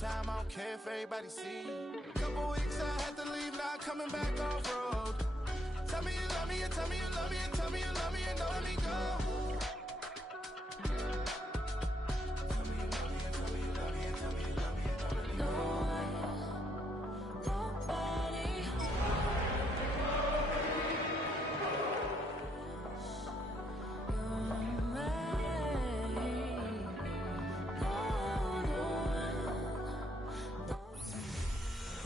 time, I don't care if everybody see. Couple weeks I had to leave, now coming back off road. Tell me you love me, and tell me you love me, and tell me you love me, and don't let me go.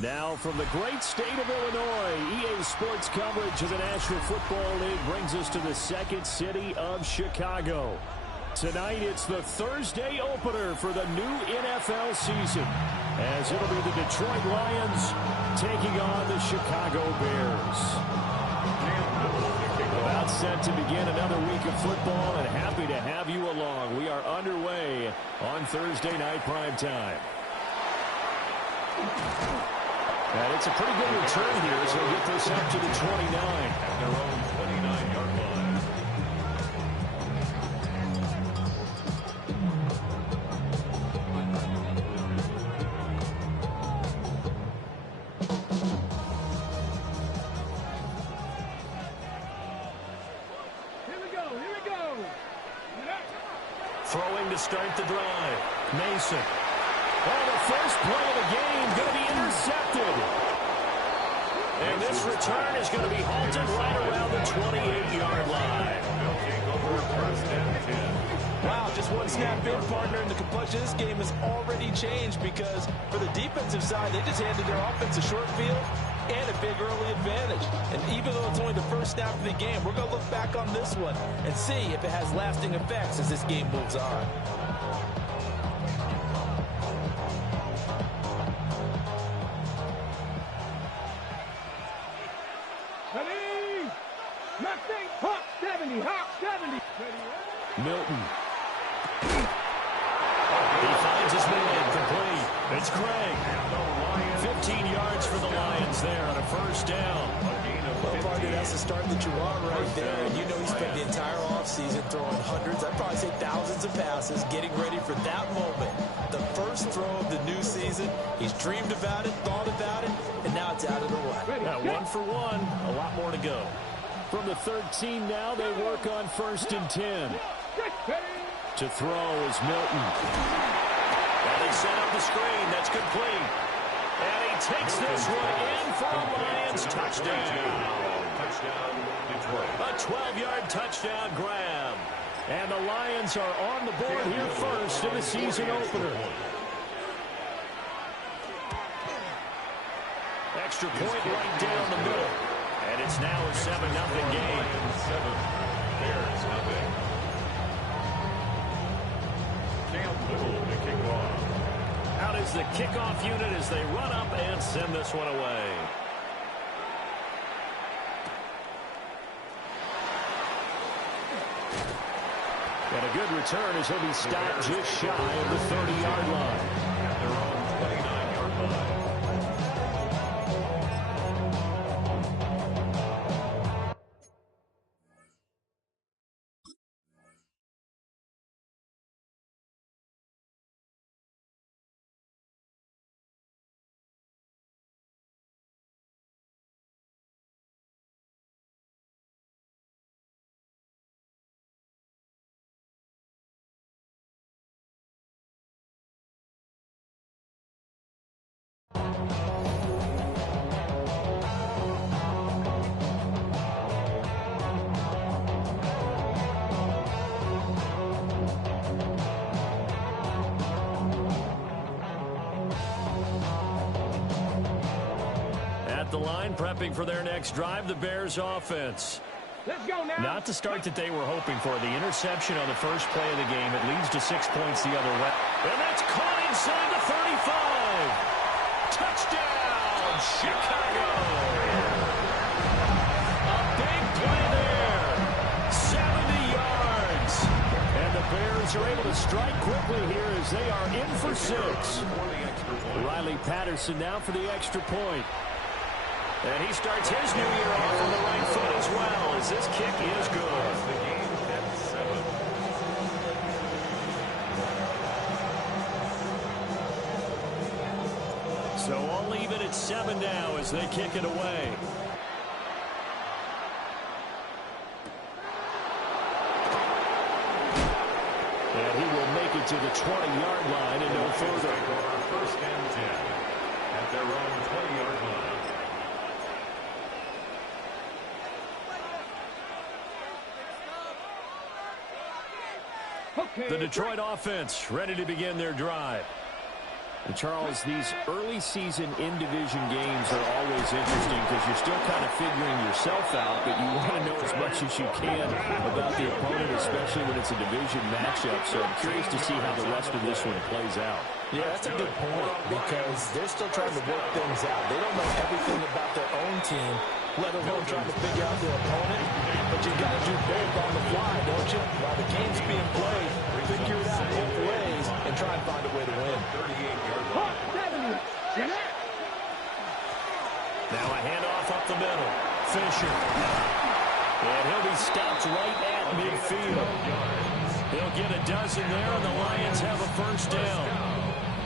Now from the great state of Illinois, EA Sports coverage of the National Football League brings us to the second city of Chicago. Tonight it's the Thursday opener for the new NFL season, as it'll be the Detroit Lions taking on the Chicago Bears. About set to begin another week of football, and happy to have you along. We are underway on Thursday night primetime. And it's a pretty good return here as they get this up to the 29. At their own 29-yard line. Here we go. Throwing to start the drive. Mason. Oh, the first play of the game going to be intercepted. And this return is going to be halted right around the 28-yard line. Wow, just one snap in, partner, and the complexion of this game has already changed because for the defensive side, they just handed their offense a short field and a big early advantage. And even though it's only the first snap of the game, we're going to look back on this one and see if it has lasting effects as this game moves on. Milton. He finds his man complete. It's Craig. 15 yards for the Lions there on a first down. Well, partner, that's the start that you want right there. And you know he spent the entire offseason throwing hundreds, I'd probably say thousands of passes, getting ready for that moment. The first throw of the new season. He's dreamed about it, thought about it, and now it's out of the way. Yeah, 1 for 1. A lot more to go. From the 13 now, they work on 1st and 10. To throw is Milton. And they set up the screen. That's complete. And he takes this one in for a Lions touchdown. A 12-yard touchdown grab. And the Lions are on the board here first in the season opener. Extra point right down the middle. And it's now a 7-0 game. 7, Bears nothing. Cam Little to kick off. Out is the kickoff unit as they run up and send this one away. And a good return as he'll be stopped just shy of the 30-yard line. At their own 29-yard line. The line prepping for their next drive, the Bears offense. Let's go now. Not the start that they were hoping for. The interception on the first play of the game. It leads to 6 points the other way. And that's caught inside the 35. Touchdown, Chicago. A big play there. 70 yards. And the Bears are able to strike quickly here as they are in for 6. Riley Patterson now for the extra point. And he starts his new year off on the right foot as well, as this kick is good. The game at 7. So all even at 7 now as they kick it away. And he will make it to the 20-yard line and no further. First and 10 at their own 20-yard line. The Detroit offense ready to begin their drive. And Charles, these early season in-division games are always interesting because you're still kind of figuring yourself out, but you want to know as much as you can about the opponent, especially when it's a division matchup. So I'm curious to see how the rest of this one plays out. Yeah, that's a good point because they're still trying to work things out. They don't know everything about their own team, let alone trying to figure out their opponent. But you got to do both on the fly, don't you? While the game's being played, figure it out both ways and try and find a way to win. Now a handoff up the middle. Fisher. And he'll be stopped right at midfield. He'll get a dozen there, and the Lions have a first down.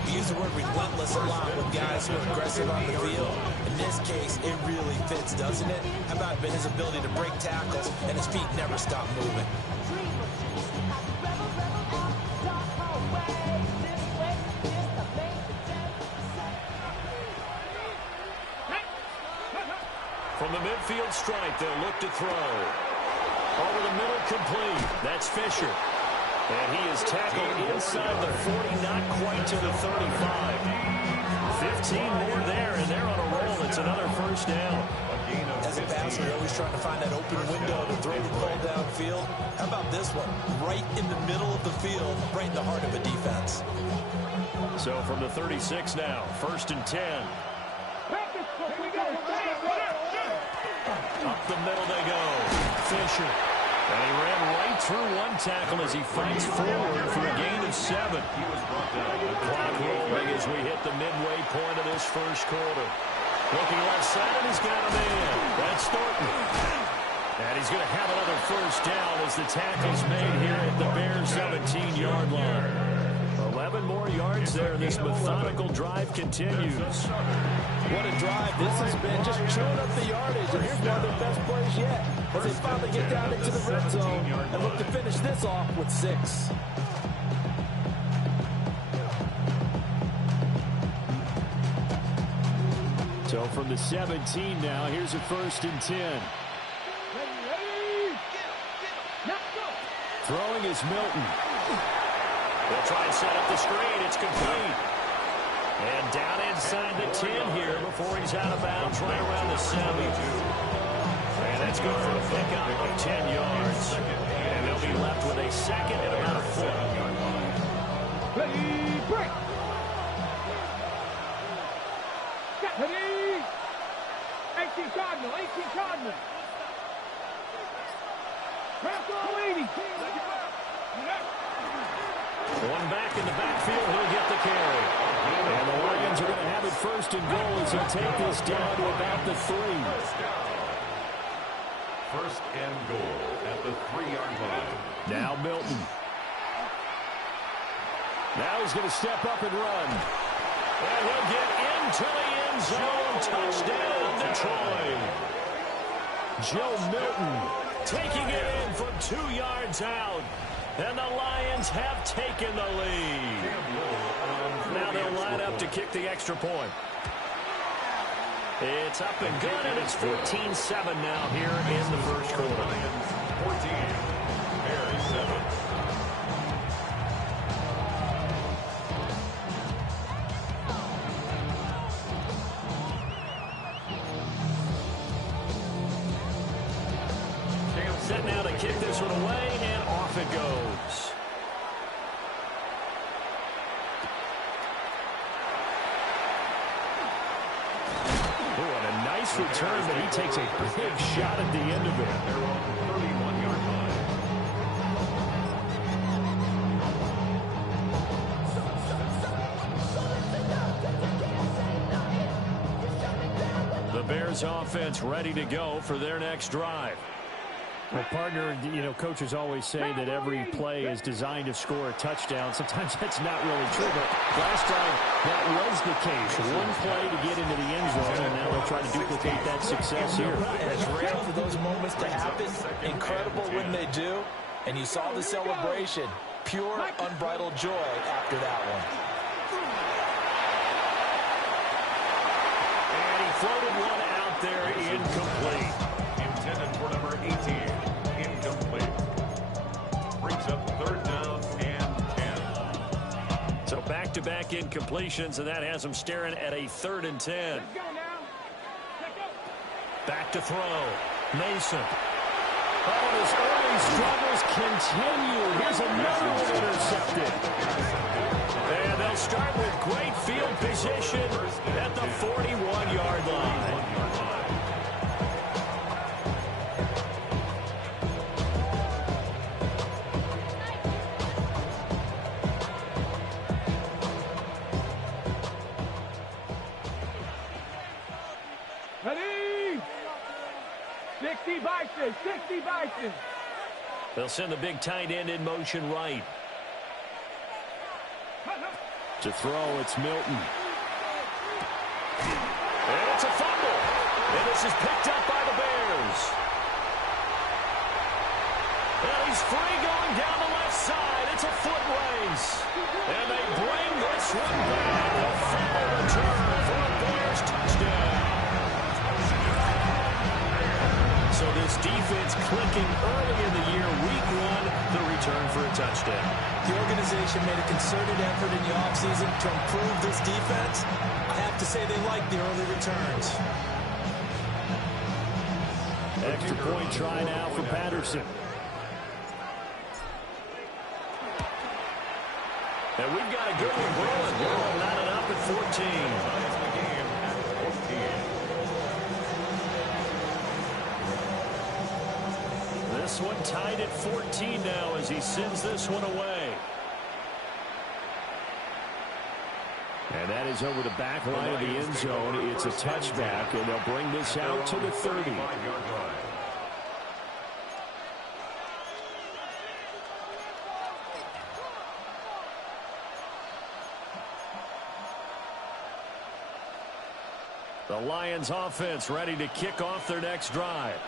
We use the word relentless a lot with guys who are aggressive on the field. In this case, it really fits, doesn't it? How about his ability to break tackles and his feet never stop moving? From the midfield stripe, they'll look to throw. Over the middle, complete. That's Fisher. And he is tackled inside the 40, not quite to the 35. 15 more there, and they're on a roll. It's another first down. As a passer, you're always trying to find that open window to throw the ball downfield. How about this one? Right in the middle of the field, right in the heart of a defense. So from the 36 now, first and 10. Up the middle they go. Fisher. And he ran right through one tackle as he fights forward for a gain of 7. Clock rolling as we hit the midway point of this first quarter. Looking left side, and he's got a man. That's Thornton. And he's going to have another first down as the tackle's made here at the Bears' 17-yard line. 11 more yards there, and this methodical drive continues. What a drive this has been, just chewing up the yardage, and here's one of their best plays yet as they finally get down into the red zone and look to finish this off with 6. So from the 17 now, here's a first and 10. Throwing is Milton. They'll try and set up the screen. It's complete. And down inside the 10 here before he's out of bounds, right around the 7. And that's good for a pickup of 10 yards. And they'll be left with a second and about a foot. Ready, break. Ready. 18 Cardinal, 18 Cardinal. One back in the backfield, he'll get the carry. And the Lions are going to have it first and goal as he'll take this down to about the 3. First and goal at the 3-yard line. Now Milton. Now he's going to step up and run. And he'll get into the end zone. Touchdown, Detroit. Joe Milton taking it in from 2 yards out. And the Lions have taken the lead. Now they'll line up to kick the extra point. It's up and good, and it's 14-7 now here in the first quarter. 14, Bears 7. Set now to kick this one away, and off it goes. Oh, and a nice return, but he takes a big shot at the end of it. They're on the 31-yard line. The Bears offense ready to go for their next drive. Well, partner, you know, coaches always say that every play is designed to score a touchdown. Sometimes that's not really true, but last time that was the case. One play to get into the end zone, and now they'll try to duplicate that success here. And it's rare for those moments to happen. Incredible when they do. And you saw the celebration. Pure, unbridled joy after that one. And he floated one out there, incomplete. Intended for number 18. Incomplete. Brings up third down and 10. So back-to-back incompletions, and that has them staring at a 3rd and 10. Back to throw. Mason. Oh, his early struggles continue. Here's another one intercepted. And they'll start with great field position at the 41-yard line. Ready? 60 Bison, 60 Bison. They'll send the big tight end in motion right. To throw, it's Milton. And it's a fumble. And this is picked up by the Bears. And he's free going down the left side. It's a foot race. And they bring this one back. A fumble return for a Bears touchdown. So this defense clicking early in the year, week 1, the return for a touchdown. The organization made a concerted effort in the offseason to improve this defense. I have to say they like the early returns. Extra point try now for Patterson. And we've got a good one going. We're not enough at 14. This one tied at 14 now as he sends this one away. And that is over the back line of the end zone. It's a touchback, and they'll bring this out to the 30. The Lions offense ready to kick off their next drive.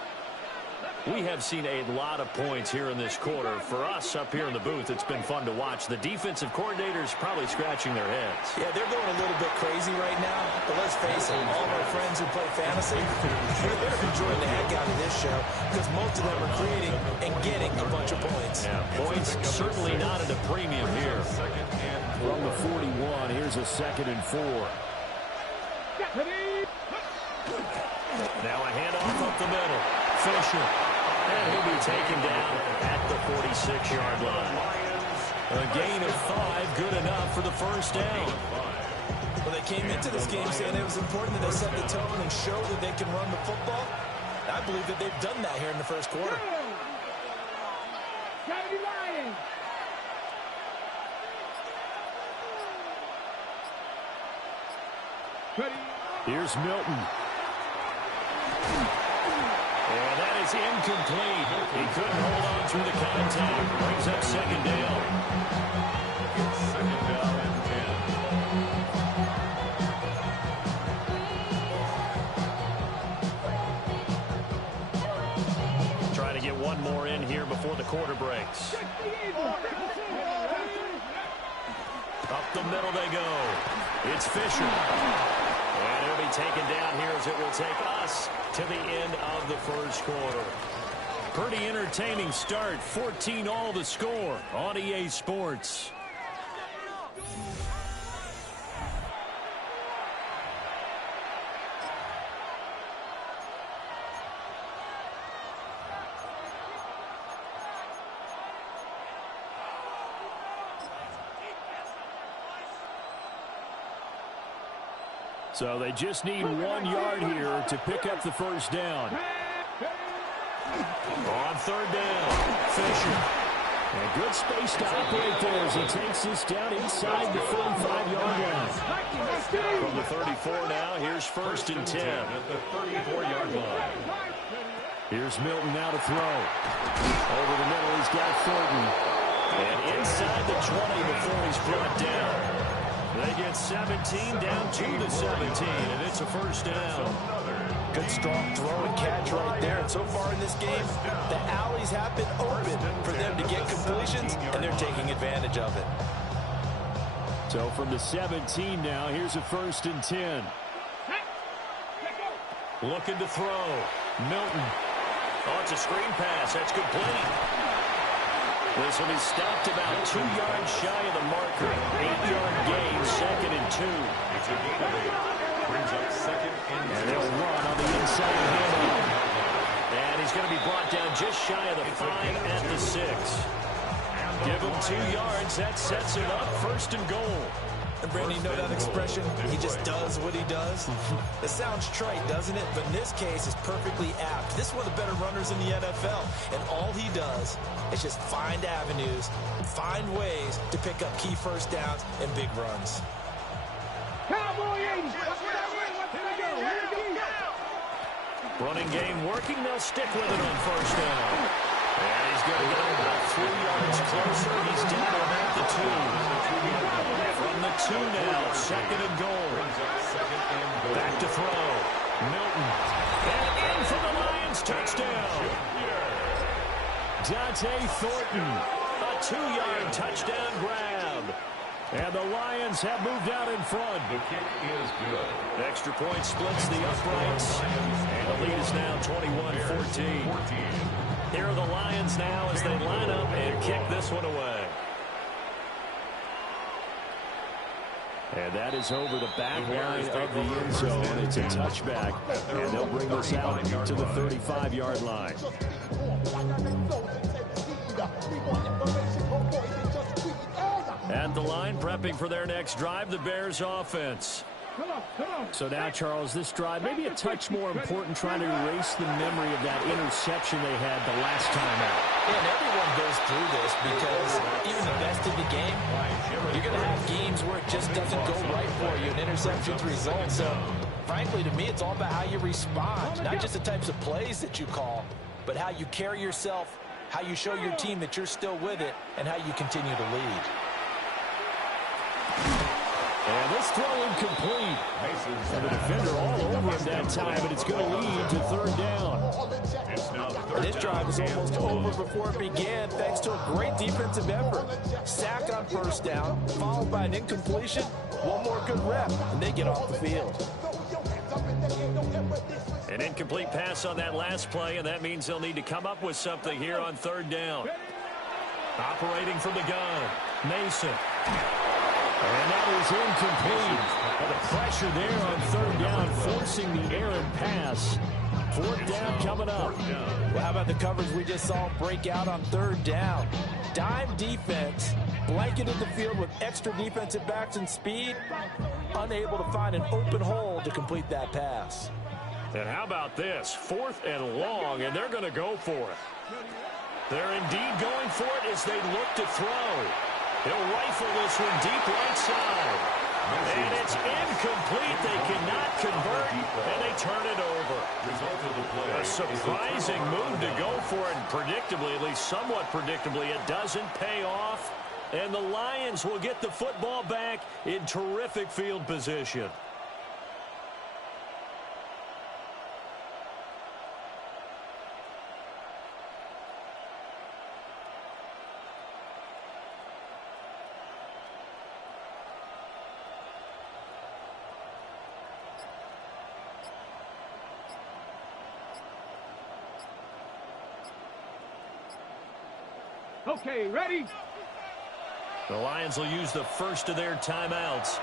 We have seen a lot of points here in this quarter. For us up here in the booth, it's been fun to watch. The defensive coordinators probably scratching their heads. Yeah, they're going a little bit crazy right now. But let's face it, all of our friends who play fantasy, they're enjoying the heck out of this show because most of them are creating and getting a bunch of points. Yeah, points certainly not at a premium here. From the 41, here's a 2nd and 4. Now a handoff up the middle. Fisher. And he'll be taken down at the 46-yard line. A gain of 5, good enough for the first down. Well, they came into this game saying it was important that they set the tone and show that they can run the football. I believe that they've done that here in the first quarter. Here's Milton. And that is incomplete. He couldn't hold on through the contact. Brings up 2nd down. 2nd down and 10. Trying to get one more in here before the quarter breaks. Up the middle they go. It's Fisher. And it'll be taken down here as it will take us to the end of the first quarter. Pretty entertaining start. 14 all the score on EA Sports. So they just need 1 yard here to pick up the first down. On 3rd down, Fisher. And good space to operate there as he takes this down inside the 45-yard line. From the 34 now, here's 1st and 10 at the 34-yard line. Here's Milton now to throw. Over the middle, he's got Thornton. And inside the 20 before he's brought down. They get 17 down to the 17, and it's a first down. Good strong throw and catch right there. And so far in this game, the alleys have been open for them to get completions, and they're taking advantage of it. So from the 17 now, here's a 1st and 10. Looking to throw. Milton. Oh, it's a screen pass. That's complete. This will be stopped about 2 yards shy of the marker. 8-yard gain, 2nd and 2. It's a gain of 8. Brings up 2nd and 2. And they'll run on the inside handoff. And he's going to be brought down just shy of the 5 at the 6. Give him 2 yards. That sets it up. 1st and goal. And Brandon, you know that expression? He just does what he does. It sounds trite, doesn't it? But in this case, it's perfectly apt. This is one of the better runners in the NFL. And all he does is just find avenues, find ways to pick up key first downs and big runs. Cowboy 80. Running game working. They'll stick with it on 1st down. And he's going to get about 3 yards closer. He's down about the 2. From the 2 now, 2nd and goal. Back to throw. Milton. And in for the Lions. Touchdown. Dante Thornton. A 2-yard touchdown grab. And the Lions have moved out in front. The kick is good. Extra point splits the uprights. And the lead is now 21-14. Here are the Lions now as they line up and kick this one away. And that is over the back line of the end zone. It's a touchback, and they'll bring this out to the 35-yard line. At the line, prepping for their next drive, the Bears offense. So now, Charles, this drive, maybe a touch more important, trying to erase the memory of that interception they had the last time out. And everyone goes through this because even the best in the game, you're going to have games where it just doesn't go right for you, and interceptions result. So, frankly, to me, it's all about how you respond, not just the types of plays that you call, but how you carry yourself, how you show your team that you're still with it, and how you continue to lead. And this throw incomplete. And the defender all over him that time, but it's going to lead to 3rd down. And this drive is almost over before it began, thanks to a great defensive effort. Sack on 1st down, followed by an incompletion. One more good rep, and they get off the field. An incomplete pass on that last play, and that means they'll need to come up with something here on 3rd down. Operating from the gun, Mason. And that is incomplete. And the pressure there on 3rd down, forcing the errant pass. 4th down coming up. Well, how about the coverage we just saw break out on 3rd down? Dime defense, blanketed the field with extra defensive backs and speed, unable to find an open hole to complete that pass. And how about this? 4th and long, and they're going to go for it. They're indeed going for it as they look to throw. He'll rifle this one deep right side. And it's incomplete. They cannot convert, and they turn it over. A surprising move to go for it, and predictably, at least somewhat predictably, it doesn't pay off. And the Lions will get the football back in terrific field position. Okay, ready? The Lions will use the first of their timeouts.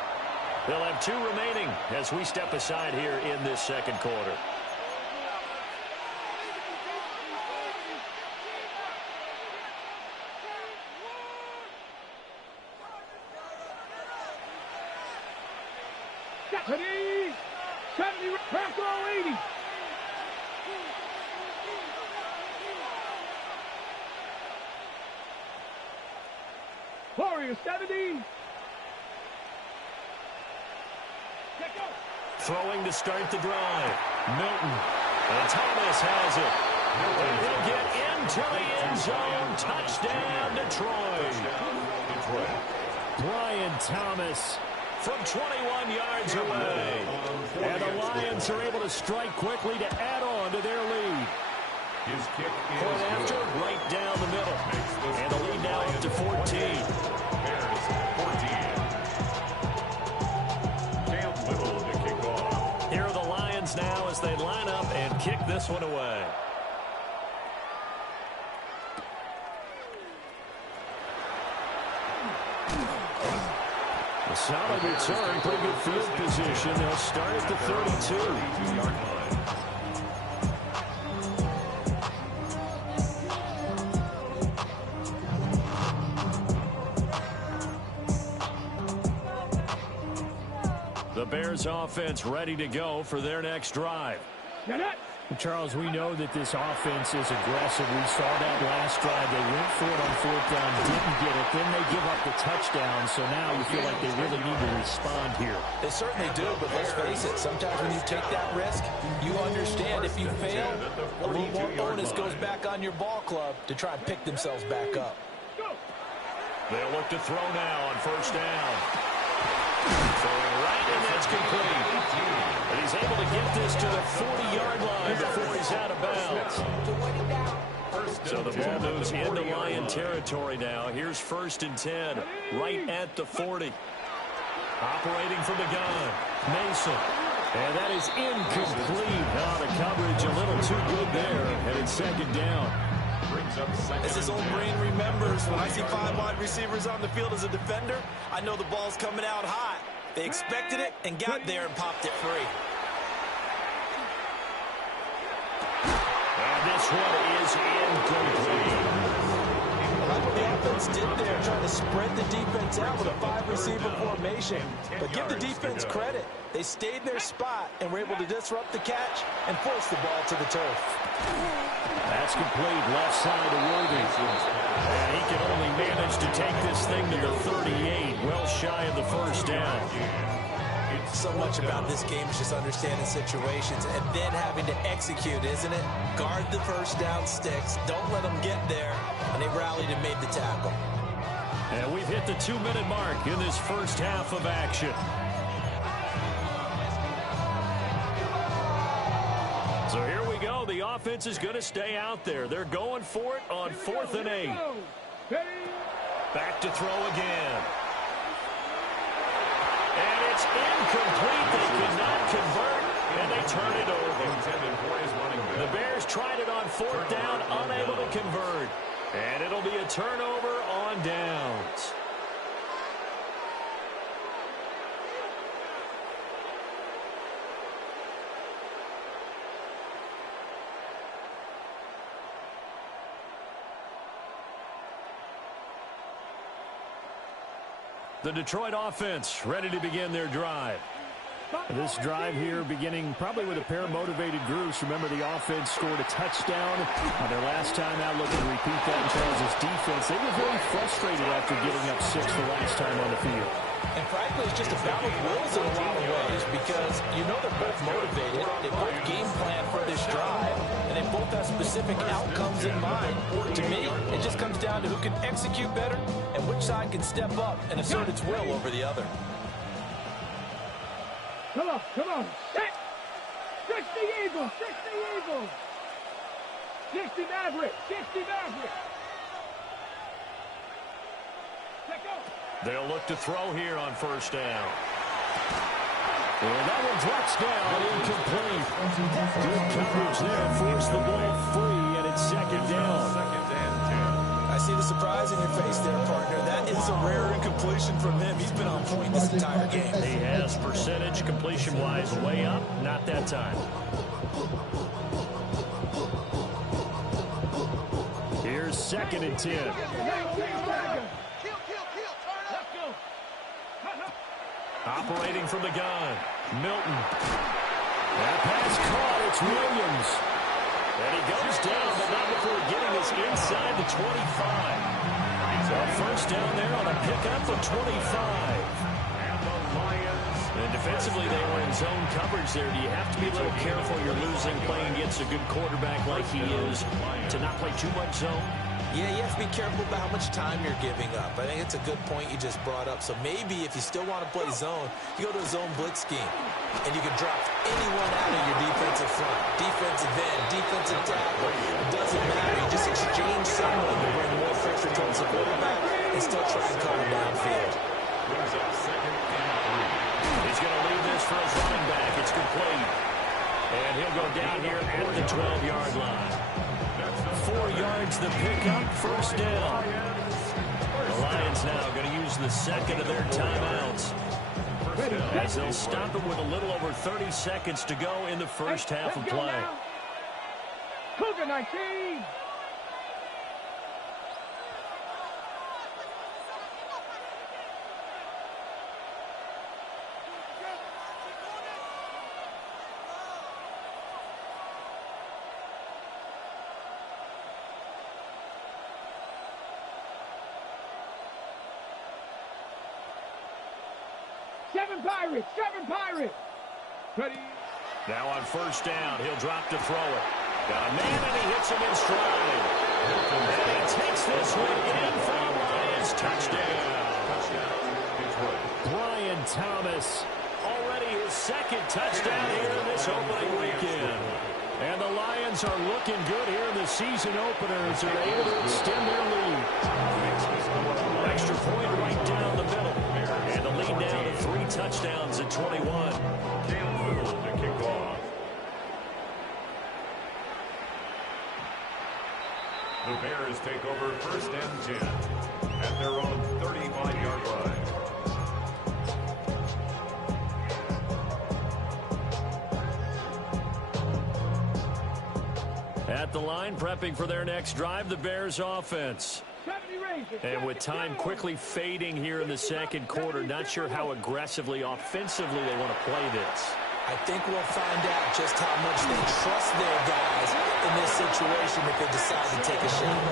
They'll have 2 remaining as we step aside here in this 2nd quarter. Stephanie! 70, press all 80. Warriors 70. Throwing to start the drive. Milton. And Thomas has it. And he'll get into the end zone. Touchdown, Detroit. Brian Thomas from 21 yards away. And the Lions are able to strike quickly to add on to their lead. His kick is Point after, right down the middle. And the lead now up to 14. Bears 14. Cam Little to kick off. Here are the Lions now as they line up and kick this one away. A solid return, pretty good field position. They'll start at the 32-yard line. The Bears offense ready to go for their next drive. Charles, we know that this offense is aggressive. We saw that last drive. They went for it on fourth down, didn't get it. Then they give up the touchdown. So now you feel like they really need to respond here. They certainly do, but let's face it. Sometimes when you take that risk, you understand if you fail, a little more onus goes back on your ball club to try and pick themselves back up. They'll look to throw now on first down. Throwing right, and that's complete. And he's able to get this to the 40-yard line before he's out of bounds. So the ball moves into Lion territory now. Here's 1st and 10, right at the 40. Operating from the gun, Mason. And that is incomplete. Now the coverage a little too good there, and it's 2nd down. As his old brain remembers, when I see 5 wide receivers on the field as a defender, I know the ball's coming out hot. They expected it and got there and popped it free. And this one is incomplete. I like what the offense did there, trying to spread the defense out with a 5-receiver formation. But give the defense credit. They stayed in their spot and were able to disrupt the catch and force the ball to the turf. That's complete, left side to Worthy. And he can only manage to take this thing to the 38, well shy of the 1st down. So much about this game is just understanding situations and then having to execute, isn't it? Guard the first down sticks, don't let them get there, and they rallied and made the tackle. And we've hit the 2-minute mark in this first half of action. So here we go. The offense is going to stay out there. They're going for it on 4th and 8. Back to throw again. And it's incomplete. They cannot convert, and they turn it over. The Bears tried it on 4th down, unable to convert. And it'll be a turnover on downs. The Detroit offense ready to begin their drive. This drive here beginning probably with a pair of motivated groups. Remember, the offense scored a touchdown on their last time out. Looking to repeat that in Charles' defense. They were very frustrated after giving up 6 the last time on the field. And frankly, it's just a battle of wills in a lot of ways because you know they're both motivated. They both game plan for this drive, and they both have specific outcomes in mind. To me, it just comes down to who can execute better and which side can step up and assert its will over the other. Come on. 60 Eagles, 60 Eagles. 60 Maverick, 60 Maverick. Let go. They'll look to throw here on 1st down. And that one drops down, incomplete. Good coverage there, forced the ball free, and it's 2nd down. I see the surprise in your face there, partner. That is a rare incompletion from him. He's been on point this entire game. He has percentage completion-wise way up, not that time. Here's 2nd and 10. Operating from the gun, Milton. That pass caught, it's Williams. And he goes down, but not before getting this inside the 25. So 1st down there on a pickup of 25. And defensively, they were in zone coverage there. Do you have to be a little careful? You're losing, playing against a good quarterback like he is, to not play too much zone? Yeah, you have to be careful about how much time you're giving up. I think it's a good point you just brought up. So maybe if you still want to play zone, you go to a zone blitz scheme, and you can drop anyone out of your defensive front, defensive end, defensive tackle. It doesn't matter. You just exchange someone to bring more pressure towards the quarterback and still try and cover downfield. He's going to leave this for his running back. It's complete. And he'll go down here at the 12-yard line. 4 yards the pickup, first down. The Lions now going to use the second of their timeouts, as they'll stop it with a little over 30 seconds to go in the first half of play. Cougar 19. Seven Pirates. Ready. Now on first down, he'll drop to throw it. Got a man, and he hits him in stride. And he takes this one in for the Lions. Touchdown. Brian Thomas, already his second touchdown here in this opening weekend. And the Lions are looking good here in the season opener as they're able to extend their lead. Extra point right down the middle. And the lead down to 3 touchdowns at 21. Cam Little to kick off. The Bears take over first and 10 at their own 35-yard line. At the line, prepping for their next drive, the Bears offense. And with time quickly fading here in the second quarter, not sure how aggressively, offensively they want to play this. I think we'll find out just how much they trust their guys in this situation if they decide to take a shot.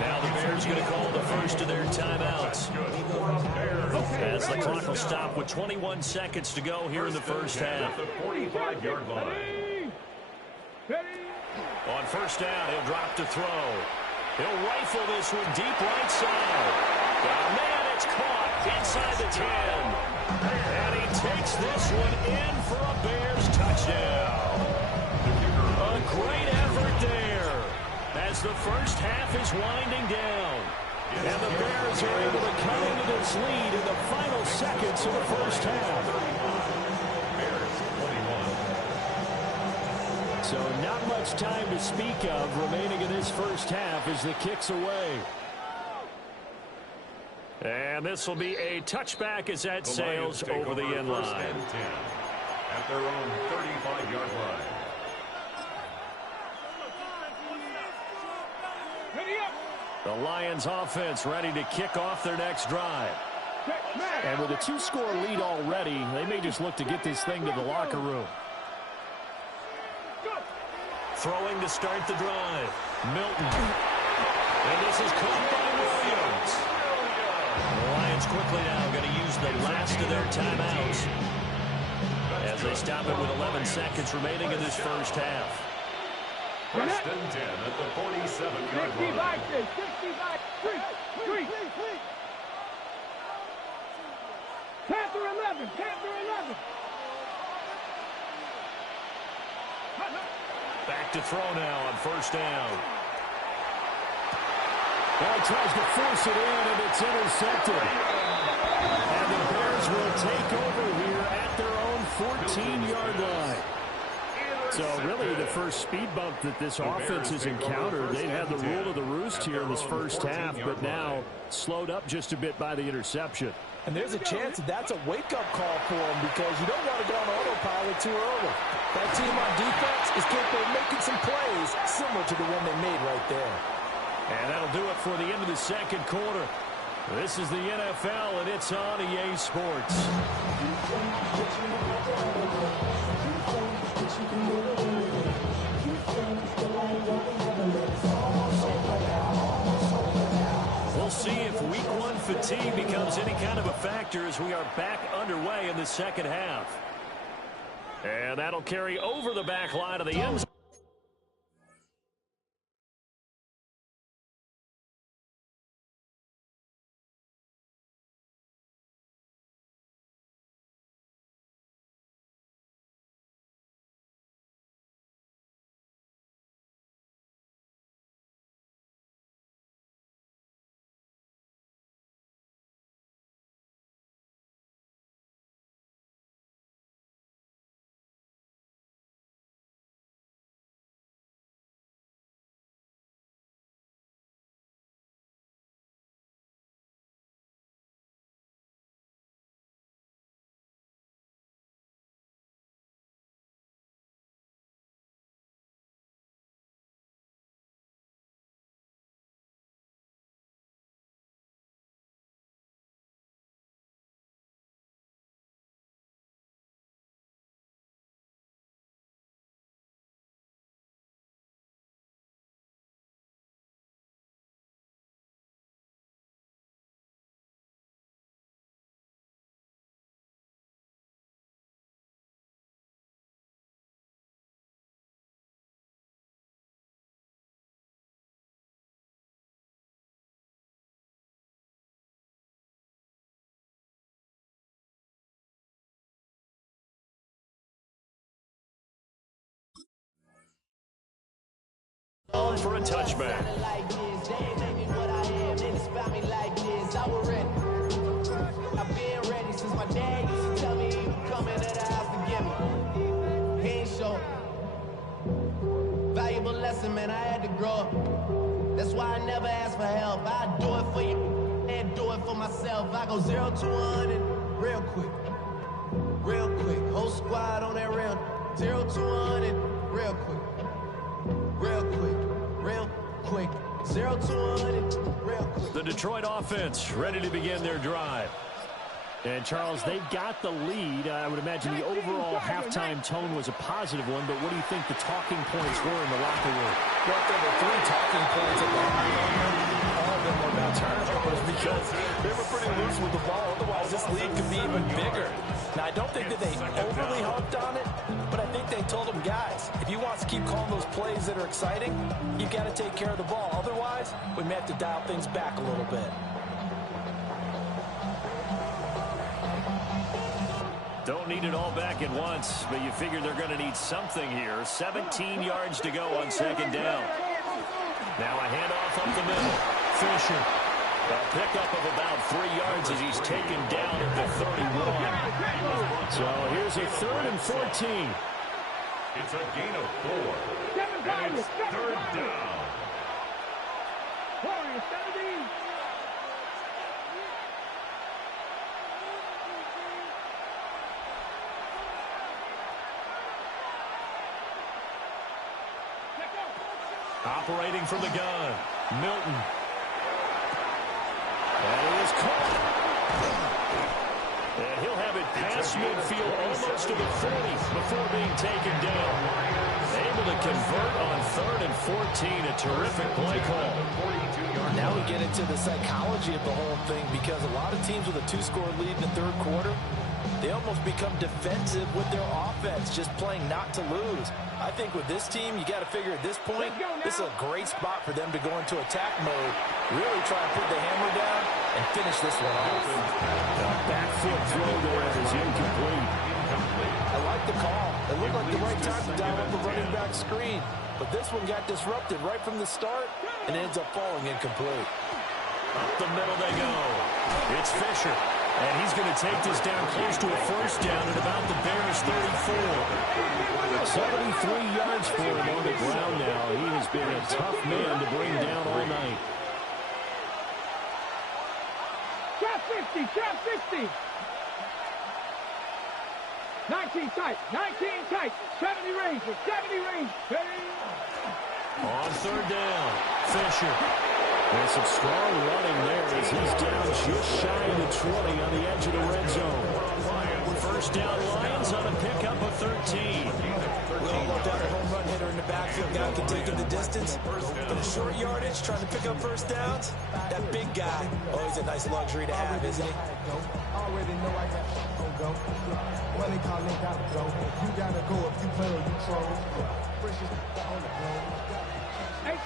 Now the Bears going to call the first of their timeouts, as the clock will stop with 21 seconds to go here in the first half. The 45-yard line. On first down, he'll drop to throw. He'll rifle this one deep right side. Oh, man, it's caught inside the 10. And he takes this one in for a Bears touchdown. A great effort there as the first half is winding down. And the Bears are able to come into this lead in the final seconds of the first half. So not much time to speak of remaining in this first half as the kick's away. And this will be a touchback as that sails over the end line. At their own 35-yard line. The Lions offense ready to kick off their next drive. And with a 2-score lead already, they may just look to get this thing to the locker room. Throwing to start the drive. Milton. And this is caught by Williams. The Lions quickly now going to use the last of their timeouts as they stop it with 11 seconds remaining in this first half. First and 10 at the 47-yard line. 65, 3. Panther 11. Back to throw now on first down. Well, he tries to force it in, and it's intercepted. And the Bears will take over here at their own 14-yard line. So really the first speed bump that this offense has encountered, they've had the rule of the roost here in this first half, but now slowed up just a bit by the interception. And there's a chance that's a wake-up call for them because you don't want to go on autopilot too early. That team on defense is capable of making some plays similar to the one they made right there. And that'll do it for the end of the second quarter. This is the NFL, and it's on EA Sports. We'll see if Week 1 fatigue fatigue becomes any kind of a factor as we are back underway in the second half. And that'll carry over the back line of the end zone. For a touchback. I've been ready since my dad used to tell me he would come into the house to get me. He ain't show. Valuable lesson, man, I had to grow up. That's why I never ask for help. I do it for you and do it for myself. I go 0 to 100 real quick. Real quick. Whole squad on that real. 0 to 100 real quick. Real quick. Real quick. 0 to 100 real quick. The Detroit offense ready to begin their drive. And, Charles, they've got the lead. I would imagine the overall halftime tone was a positive one, but what do you think the talking points were in the locker room? Well, there were 3 talking points at the half. All of them were about turnovers because they were pretty loose with the ball. Otherwise, this lead could be even bigger. Now, I don't think that they overly harped on it, but I think they told them, guys, if you want to keep calling those plays that are exciting, you've got to take care of the ball. Otherwise, we may have to dial things back a little bit. Don't need it all back at once, but you figure they're going to need something here. 17 yards to go on second down. Now a handoff up the middle. Fisher. A pickup of about 3 yards as he's taken down at the 31. So here's a 3rd and 14. It's a gain of 4. And it's 3rd down. Warriors 17. Operating from the gun, Milton. And it is caught. And he'll have it past midfield almost to the 40 before being taken down. Able to convert on 3rd and 14. A terrific play call. Now we get into the psychology of the whole thing because a lot of teams with a 2-score lead in the 3rd quarter, they almost become defensive with their offense, just playing not to lose. I think with this team, you got to figure at this point, this is a great spot for them to go into attack mode, really try to put the hammer down and finish this one off. The back foot throw there is incomplete. I like the call. It looked like the right time to dial up the running back screen, but this one got disrupted right from the start and ends up falling incomplete. Up the middle they go. It's Fisher. And he's going to take this down close to a 1st down at about the Bears' 34. 73 yards for him on the ground now. He has been a tough man to bring down all night. Trap 50, trap 50. 19 tight, 19 tight. 70 range, 70 range. On 3rd down, Fisher. And some strong running there as he's down just shy of the 20 on the edge of the red zone. 1st down, Lions on a pickup of 13. Well, love to have a home run hitter in the backfield. Guy can take it the distance. But a short yardage, trying to pick up first downs, that big guy, always a nice luxury to have, isn't he? Already know I got to go. When they call, they gotta go. You gotta go if you play or you troll. 18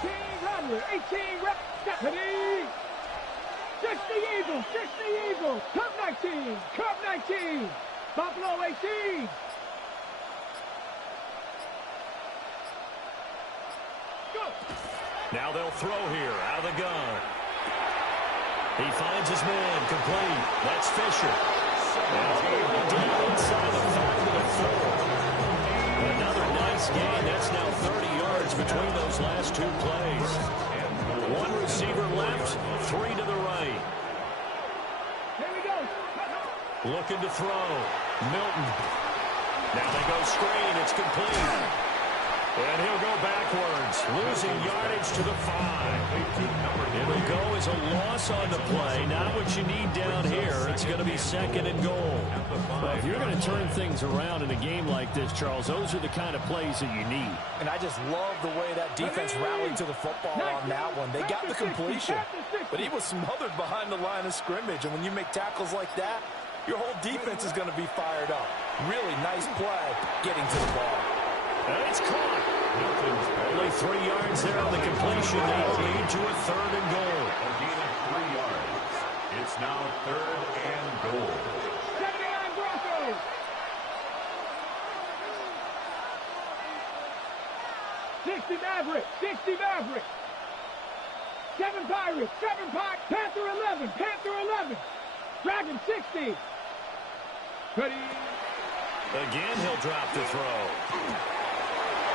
Rodley, 18 rep, Stephanie. 60 Eagles, 60 Eagles. Cup 19, Cup 19. Buffalo 18. Go. Now they'll throw here out of the gun. He finds his man, complete. That's Fisher. And down inside the 5 to the 4. Another nice gain. That's now 30 yards between those last two plays. One receiver left, 3 to the right. Here we go. Looking to throw. Milton. Now they go screen. It's complete. And he'll go backwards, losing yardage to the 5. It'll go as a loss on the play. Not what you need down here. It's going to be 2nd and goal. Well, if you're going to turn things around in a game like this, Charles, those are the kind of plays that you need. And I just love the way that defense rallied to the football on that one. They got the completion, but he was smothered behind the line of scrimmage. And when you make tackles like that, your whole defense is going to be fired up. Really nice play getting to the ball. And it's caught. Only 3 yards there on the completion. They'll lead to a 3rd and goal. A gain of 3 yards. It's now 3rd and goal. 79 Broncos. 60 Mavericks, 60 Mavericks. 7 Pirates, 7 Pirates. Panther 11, Panther 11. Dragon 60. Ready. Again, he'll drop the throw.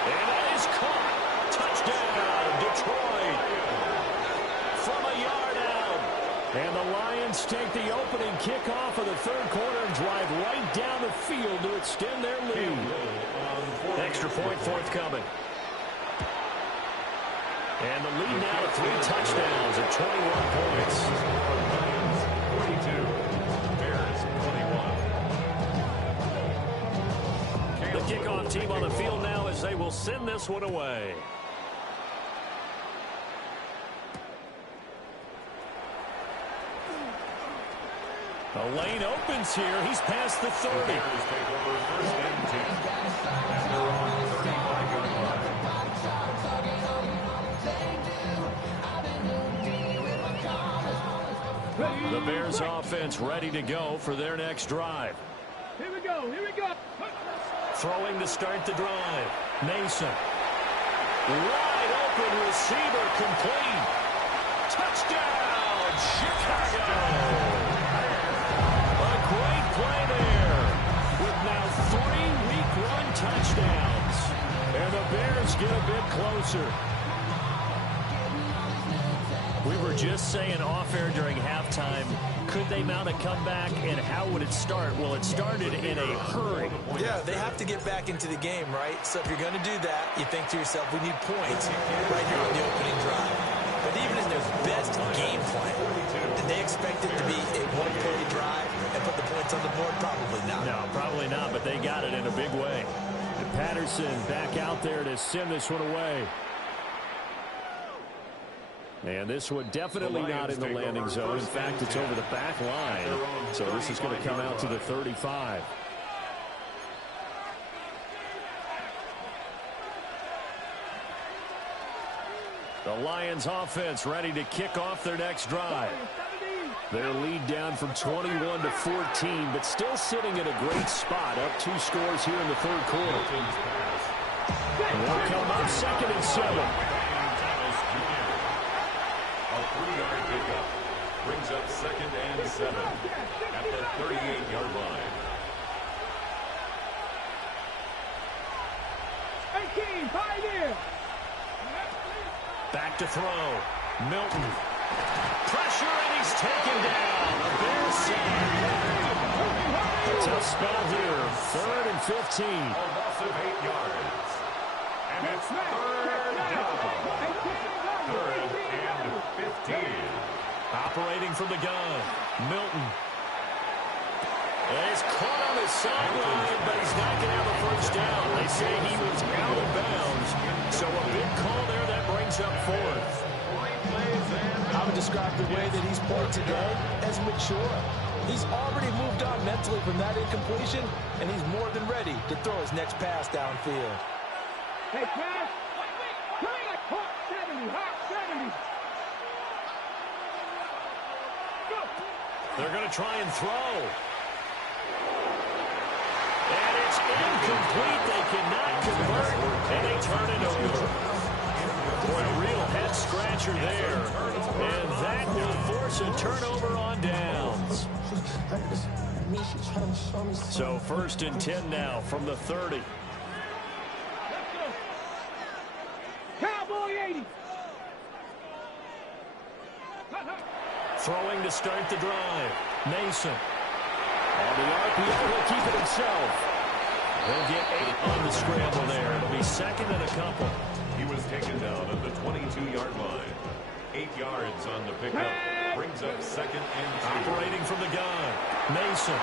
And that is caught. Touchdown, Detroit. From a yard out. And the Lions take the opening kickoff of the 3rd quarter and drive right down the field to extend their lead. Extra point forthcoming. And the lead now to 3 touchdowns at 21 points. Lions 42. Bears 21. The kickoff team on the field now as they will send this one away. The lane opens here. He's past the 30. The Bears take over 1st and 10. At their own 35-yard line. The Bears offense ready to go for their next drive. Here we go, here we go. Throwing to start the drive. Mason. Wide open receiver complete. Touchdown, Chicago. A great play there with now 3 week 1 touchdowns. And the Bears get a bit closer. We were just saying off-air during halftime, could they mount a comeback and how would it start? Well, it started in a hurry. Yeah, they have to get back into the game, right? So if you're going to do that, you think to yourself, we need points right here on the opening drive. But even in their best game plan, did they expect it to be a 1-play drive and put the points on the board? Probably not. No, probably not, but they got it in a big way. And Patterson back out there to send this one away. And this one definitely not in the landing zone. In fact, it's over the back line. So this is going to come out to the 35. The Lions offense ready to kick off their next drive. Their lead down from 21 to 14, but still sitting in a great spot. Up 2 scores here in the 3rd quarter. And they'll come up 2nd and 7. A 3-yard pickup brings up 2nd and 7 at the 38-yard line. 18, Pioneer. Back to throw. Milton. Pressure, and he's taken down. A Bears sack. A tough spot here. 3rd and 15. A loss of 8 yards. And it's 3rd down. 3rd and 15. Operating from the gun. Milton. And he's caught on the sideline, but he's not going to have a first down. They say he was out So a big call there that brings up fourth. I would describe the way that he's played today as mature. He's already moved on mentally from that incompletion, and he's more than ready to throw his next pass downfield. Hey, pass. Try like hot 70, hot 70. Go. They're going to try and throw. And it's incomplete. They cannot convert, and they turn it over. Boy, a real head-scratcher there. And that will force a turnover on downs. So 1st and 10 now from the 30. Cowboy 80. Throwing to start the drive. Mason. On the RPO, he'll keep it himself. He'll get 8 on the scramble there. It'll be 2nd and a couple. He was taken down at the 22-yard line. 8 yards on the pickup. Brings up 2nd and 2. Operating from the gun. Mason.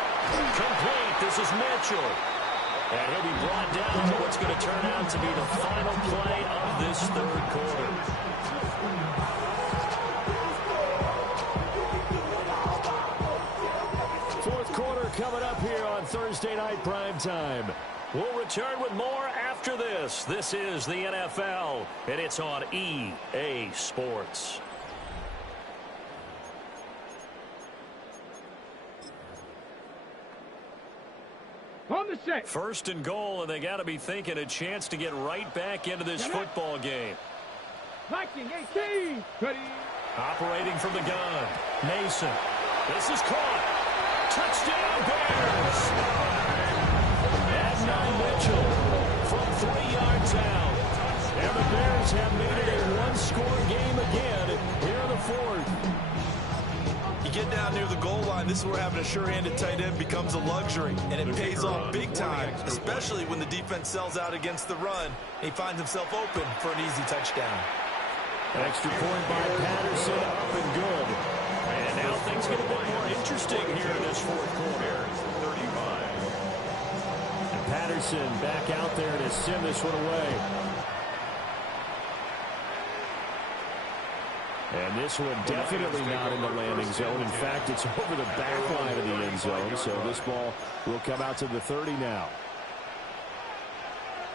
Complete. This is Mitchell. And he'll be brought down to what's going to turn out to be the final play of this 3rd quarter. Fourth quarter coming up here on Thursday Night Primetime. We'll return with more after this. This is the NFL, and it's on EA Sports. On the set. 1st and goal, and they got to be thinking a chance to get right back into this football game. Viking 18. Ready. Operating from the gun. Mason. This is caught. Touchdown, Bears. Adnan Mitchell from 3 yards out. And the Bears have made it a one-score game again here in the 4th. You get down near the goal line, this is where having a sure-handed tight end becomes a luxury, and it pays off big time, especially when the defense sells out against the run, and he finds himself open for an easy touchdown. Extra point by Patterson, up and good. And now things get a bit more interesting here in this 4th quarter. 35. And Patterson back out there to send this one away. And this one definitely not in the landing zone. In fact, it's over the back line of the end zone. So this ball will come out to the 30 now.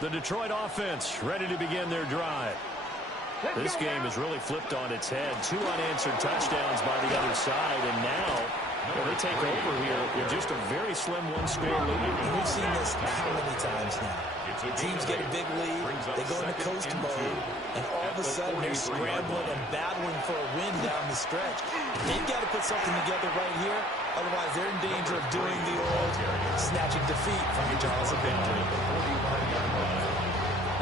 The Detroit offense ready to begin their drive. This game has really flipped on its head. 2 unanswered touchdowns by the other side. And now they take over here with just a very slim one-score lead. We've seen this how many times now? Teams get a big lead, they go into coast mode, and all of a sudden they're scrambling and battling for a win down the stretch. They've got to put something together right here, otherwise they're in danger of doing the old snatching defeat from the jaws of victory.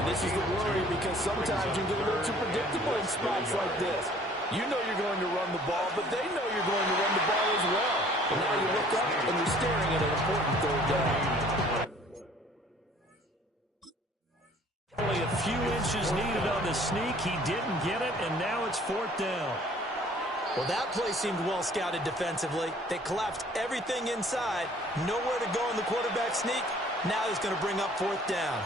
And this is the worry, because sometimes you get a little too predictable in spots like this. You know you're going to run the ball, but they know you're going to run the ball as well. And now you look up and you're staring at an important 3rd down. Only a few inches needed on the sneak. He didn't get it, and now it's 4th down. Well, that play seemed well scouted defensively. They collapsed everything inside. Nowhere to go in the quarterback sneak. Now it's going to bring up 4th down.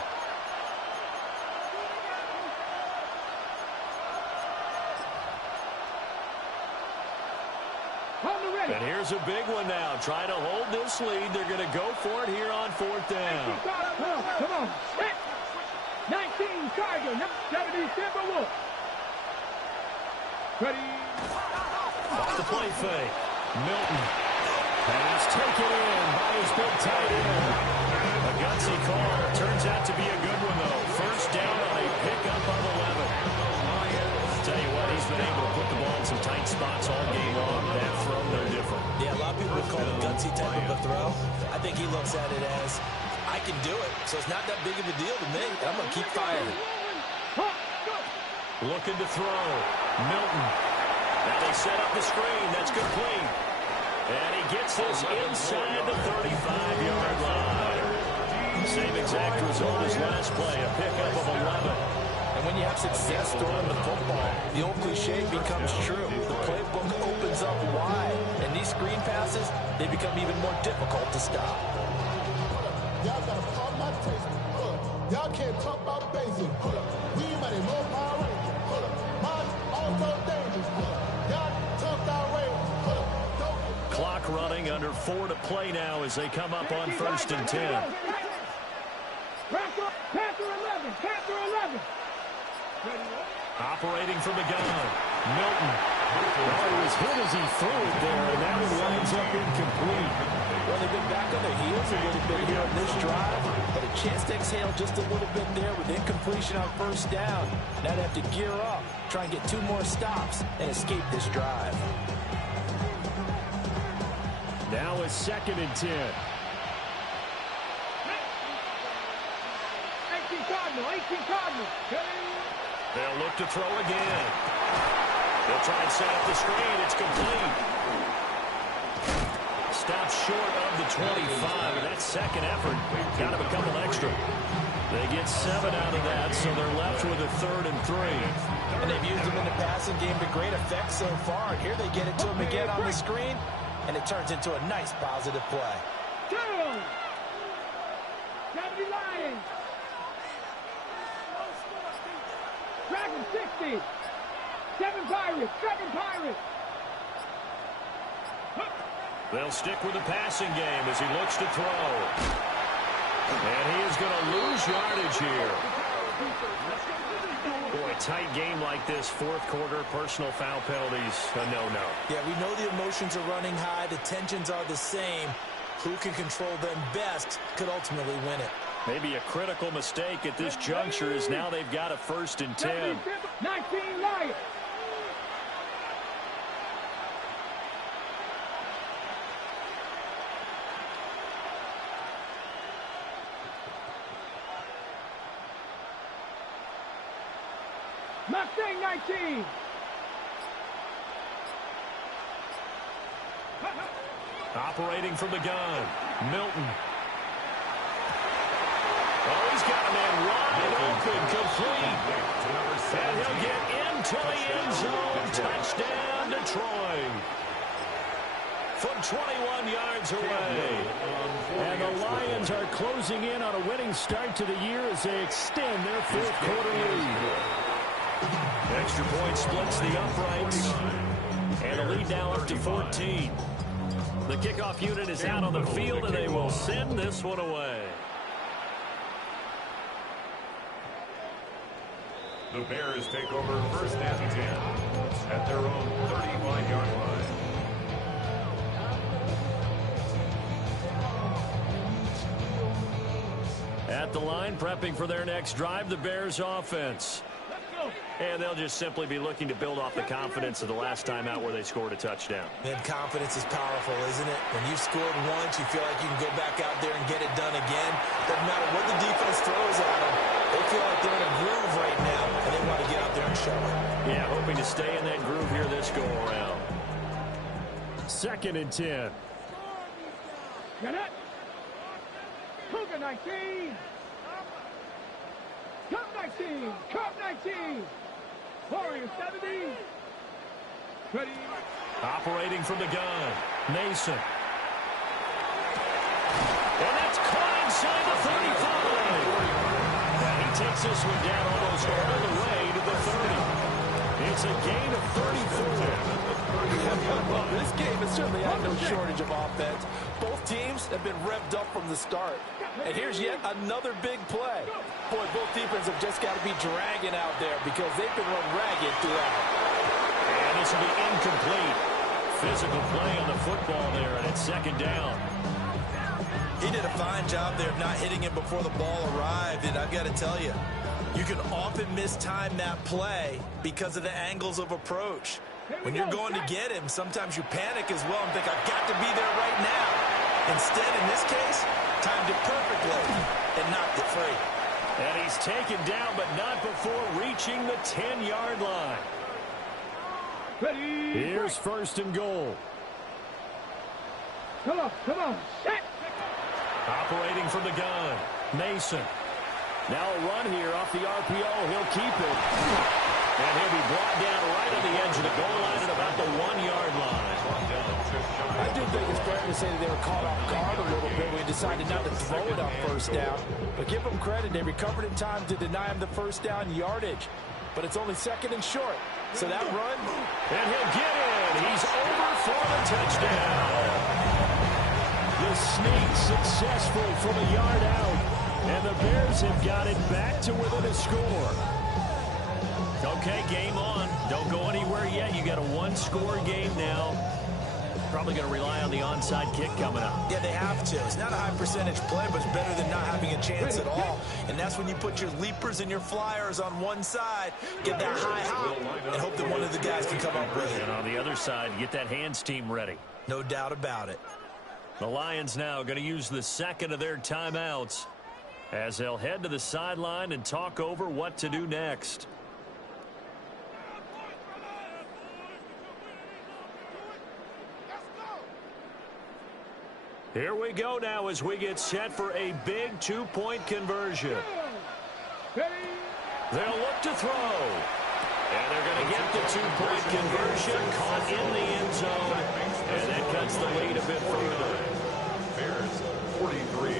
And here's a big one now. Trying to hold this lead. They're going to go for it here on 4th down. Come on. 19 Tiger, 70 Timberwolves. Ready. Off the play fake. Milton. Pass taken in by his big tight end. A gutsy call. Turns out to be a good one, though. 1st down on a pickup of 11. Tell you what, he's been able to put the ball in some tight spots all game long. That throw, no different. Yeah, a lot of people would call it gutsy type of a throw. I think he looks at it as, I can do it, so it's not that big of a deal to me. I'm going to keep firing. Looking to throw. Milton. Now they set up the screen. That's complete. And he gets this inside the 35-yard line. Same exact result as last play. A pickup of 11. And when you have success throwing the football, the old cliche becomes true. The playbook opens up wide. And these screen passes, they become even more difficult to stop. Y'all gotta pop my taste. Y'all can't talk about basic. Hold up. We mighty more Power Rangers. Hold up. Mine also dangerous. Hold up. Y'all talk about Rangers. Hold up. Clock running, under 4 to play now as they come up on 1st and 10. Panther 11. Panther 11. Operating from the gun, Milton. Oh, he was hit as he threw it there, and that one winds up incomplete. Well, they've been back on their heels a little bit here on this drive, but a chance to exhale just a little bit there with incompletion on 1st down. Now they have to gear up, try and get 2 more stops, and escape this drive. Now it's 2nd and 10. 18 Cardinal. 18 Cardinal. They'll look to throw again. They'll try and set up the screen. It's complete. Stopped short of the 25, and that second effort got him a couple extra. They get 7 out of that, so they're left with a 3rd and 3. And they've used him in the passing game to great effect so far. And here they get it to him again on the screen, and it turns into a nice positive play. 2. 70 Lions. Dragon 60. 7 Pirates. 7 Pirates. They'll stick with the passing game as he looks to throw. And he is going to lose yardage here. Boy, a tight game like this, 4th quarter, personal foul penalties, a no-no. Yeah, we know the emotions are running high. The tensions are the same. Who can control them best could ultimately win it. Maybe a critical mistake at this juncture is now they've got a 1st and 10. 19 Lions. Mustang 19. Operating from the gun, Milton. Oh, he's got a man wide open, complete. And he'll get into the end zone. Touchdown, Detroit. From 21 yards away. And the Lions are closing in on a winning start to the year as they extend their 4th quarter lead. Extra point splits the uprights. And the lead now up to 14. The kickoff unit is out on the field, and they will send this one away. The Bears take over 1st and 10 at their own 35-yard line. At the line, prepping for their next drive, the Bears offense. And they'll just simply be looking to build off the confidence of the last time out where they scored a touchdown. And confidence is powerful, isn't it? When you've scored once, you feel like you can go back out there and get it done again. Doesn't matter what the defense throws at them. They feel like they're in a groove right now, and they want to get out there and show it. Yeah, hoping to stay in that groove here this go-around. 2nd and 10. Get it. Cougar 19. Cup 19. Cup 19. Warriors 70. Ready. Operating from the gun, Mason. And that's caught inside the 35. And he takes this one down almost all the way to the 30. It's a gain of 34. Well, this game has certainly had no shortage of offense. Both teams have been revved up from the start. And here's yet another big play. Boy, both defenses have just got to be dragging out there because they've been run ragged throughout. And this will be incomplete. Physical play on the football there, and it's 2nd down. He did a fine job there of not hitting him before the ball arrived, and I've got to tell you, you can often mistime that play because of the angles of approach. When you're going to get him, sometimes you panic as well and think, I've got to be there right now. Instead, in this case, timed it perfectly and knocked it free. And he's taken down, but not before reaching the 10-yard line. Ready. Here's 1st and goal. Come on. Come on. Set. Operating from the gun, Mason. Now a run here off the RPO. He'll keep it. And he'll be brought down right on the edge of the goal line at about the 1-yard line. I do think it's fair to say that they were caught off guard a little bit when we decided not to throw it on first down. But give them credit. They recovered in time to deny him the first down yardage. But it's only second and short. So that run. And he'll get in. He's over for the touchdown. The sneak successful from a yard out. And the Bears have got it back to within a score. Okay, game on. Don't go anywhere yet. You got a one-score game now. Probably going to rely on the onside kick coming up. Yeah, they have to. It's not a high percentage play, but it's better than not having a chance at all. And that's when you put your leapers and your flyers on one side, get that high hop, and hope that one of the guys can come up with it. And on the other side, get that hands team ready. No doubt about it. The Lions now going to use the second of their timeouts as they'll head to the sideline and talk over what to do next. Here we go now as we get set for a big two-point conversion. They'll look to throw. And they're going to get the two-point conversion caught in the end zone. And that cuts the lead a bit further. Bears 43.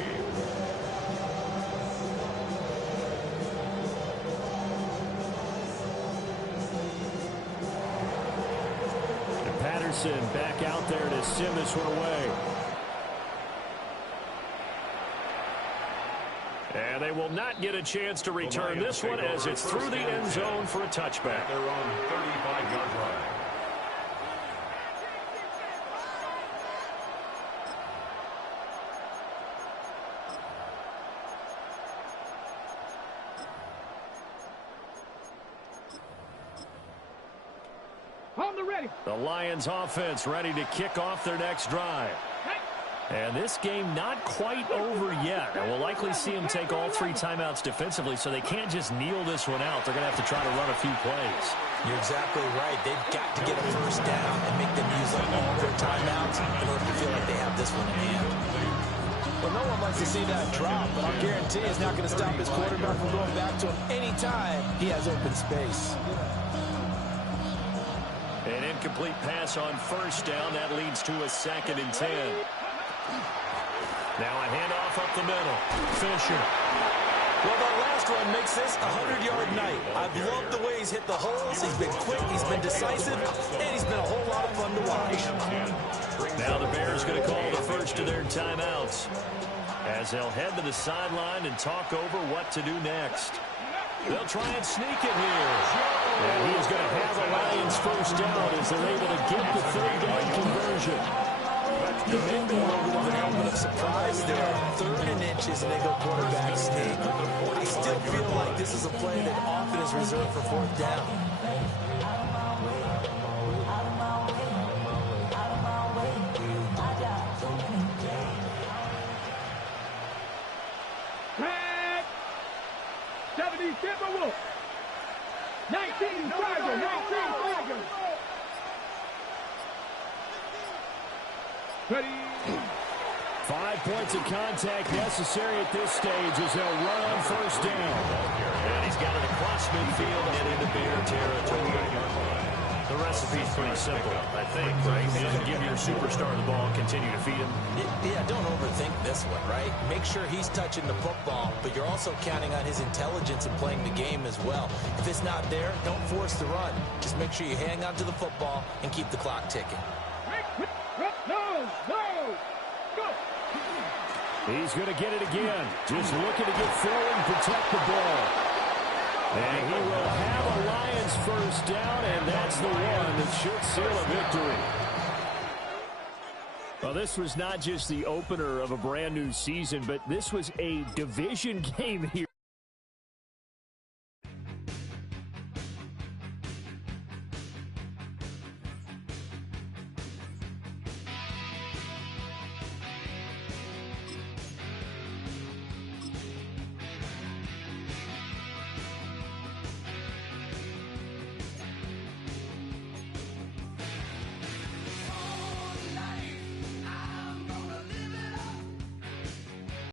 And Patterson back out there to send this one away. And they will not get a chance to return this one as it's through the end zone for a touchback. They're on 35-yard line. On the ready. The Lions offense ready to kick off their next drive. And this game not quite over yet. And we'll likely see them take all three timeouts defensively, so they can't just kneel this one out. They're going to have to try to run a few plays. You're exactly right. They've got to get a first down and make them use up all their timeouts in order to feel like they have this one in hand. Well, no one likes to see that drop, but I'll guarantee it's not going to stop his quarterback from going back to him anytime he has open space. An incomplete pass on first down. That leads to a 2nd and 10. Now a handoff up the middle. Fisher. Well, that last run makes this a 100-yard night. I've loved the way he's hit the holes. He's been quick, he's been decisive, and he's been a whole lot of fun to watch. Now the Bears going to call the first of their timeouts as they'll head to the sideline and talk over what to do next. They'll try and sneak it here. And he's going to have a Lions first down as they're able to get the third down conversion. There may be a little bit of an element of surprise there. 3rd and inches, and they go quarterback sneak. I still feel like this is a play that often is reserved for 4th down. Tag. 70 Timberwolves. 19 Tiger. 19 Tiger. Ready. 5 points of contact necessary at this stage as they'll run on first down. And he's got it across midfield and into Bear territory. The recipe's pretty simple, I think, right? Just give your superstar the ball and continue to feed him. Yeah, don't overthink this one, right? Make sure he's touching the football, but you're also counting on his intelligence in playing the game as well. If it's not there, don't force the run. Just make sure you hang on to the football and keep the clock ticking. No, no, go. He's going to get it again. Just looking to get forward and protect the ball. And he will have a Lions first down, and that's the one that should seal a victory. Well, this was not just the opener of a brand new season, but this was a division game here.